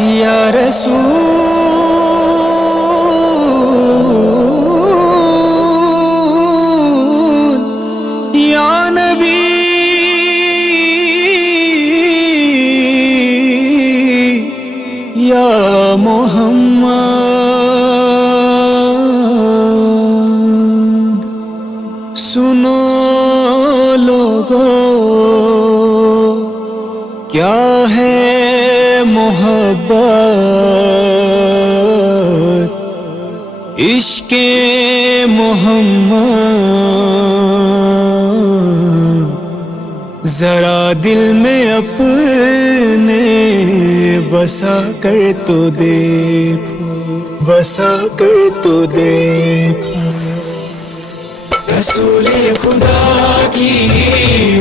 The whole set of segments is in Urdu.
یا رسول یا نبی یا محمد، سنو لوگو کیا ہے محبت، عشق محمد، ذرا دل میں اپنے بسا کر تو دیکھو، بسا کر تو دیکھو۔ رسول خدا کی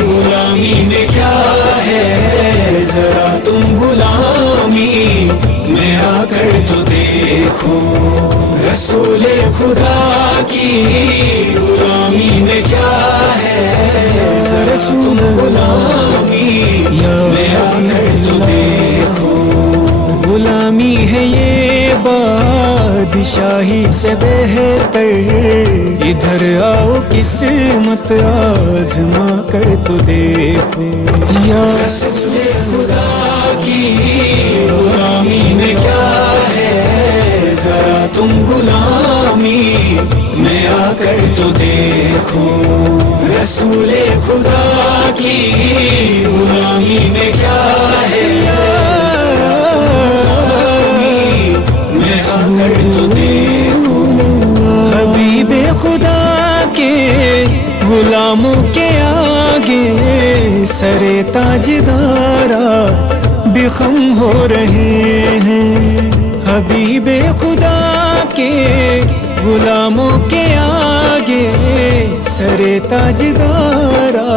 غلامی میں کیا ہے، ذرا تم غلامی میں آ کر تو دیکھو۔ رسول خدا کی غلامی میں کیا ہے، ذرا تم غلامی میں آ کر تو دیکھو۔ غلامی ہے یہ بادشاہی سے بہتر، ادھر آؤ قسمت آزما کر تو دیکھو۔ یا رسول خدا کی غلامی میں کیا ہے، ذرا تم غلامی میں آ کر تو دیکھو۔ رسول خدا کی غلامی میں کیا ہے، کر تو دیکھو۔ حبیب خدا کے غلاموں کے آگے سر تاجدارا بھی خم ہو رہے ہیں۔ حبیب خدا کے غلاموں کے آگے سر تاجدارا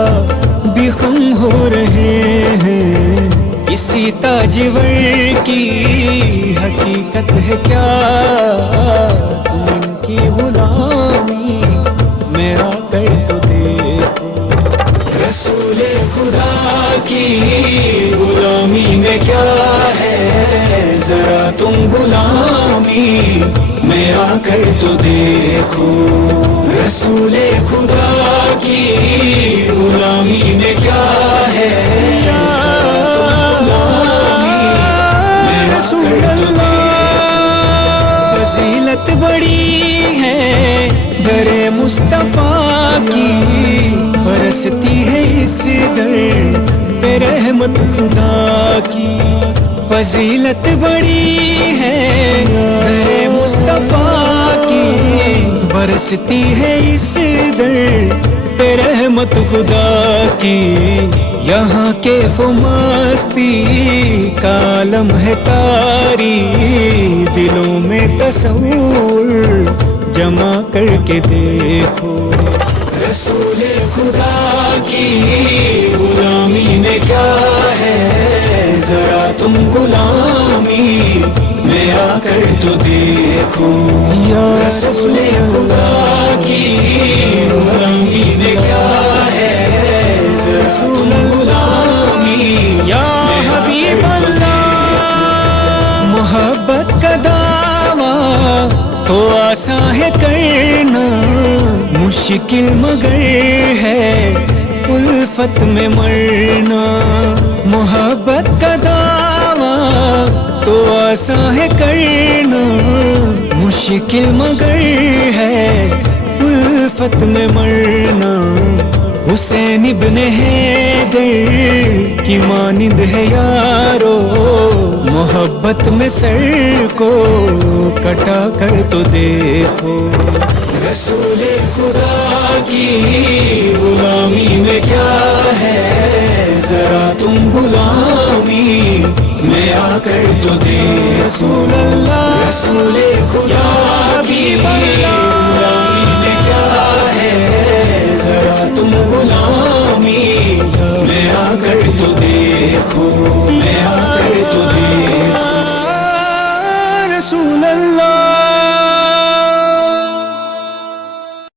بھی خم ہو رہے ہیں۔ اسی تاجور کی حقیقت ہے کیا، تم ان کی غلامی میں آ کر تو دیکھو۔ رسول خدا کی غلامی میں کیا ہے، ذرا تم غلامی میں آ کر تو دیکھو۔ رسول خدا کی غلامی میں کیا ہے، فضیلت بڑی ہے در مصطفیٰ کی، برستی ہے اس در پہ رحمت خدا کی۔ فضیلت بڑی ہے در مصطفیٰ کی، برستی ہے اس در پہ رحمت خدا کی۔ یہاں کیف و مستی کا عالم ہے طاری، دلوں میں تصور جمع کر کے دیکھو۔ رسول خدا کی غلامی میں کیا ہے، ذرا تم غلامی میں آ کر تو دیکھو۔ یا رسول خدا کی غلامی میں کیا ہے، ذرا تم غلامی یا حبیب اللہ۔ محبت کا دعویٰ تو آسان ہے کرنا، مشکل مگر ہے الفت میں مرنا۔ محبت کا دعویٰ تو آسان ہے کرنا، مشکل مگر ہے الفت میں مرنا۔ حسین ابن حیدر کی مانند ہے یارو، محبت میں سر کو کٹا کر تو دیکھو۔ رسول خدا کی غلامی میں کیا ہے، ذرا تم غلامی میں آ کر تو دیکھو۔ رسول اللہ رسول خدا کی غلامی میں کیا ہے، ذرا تم غلامی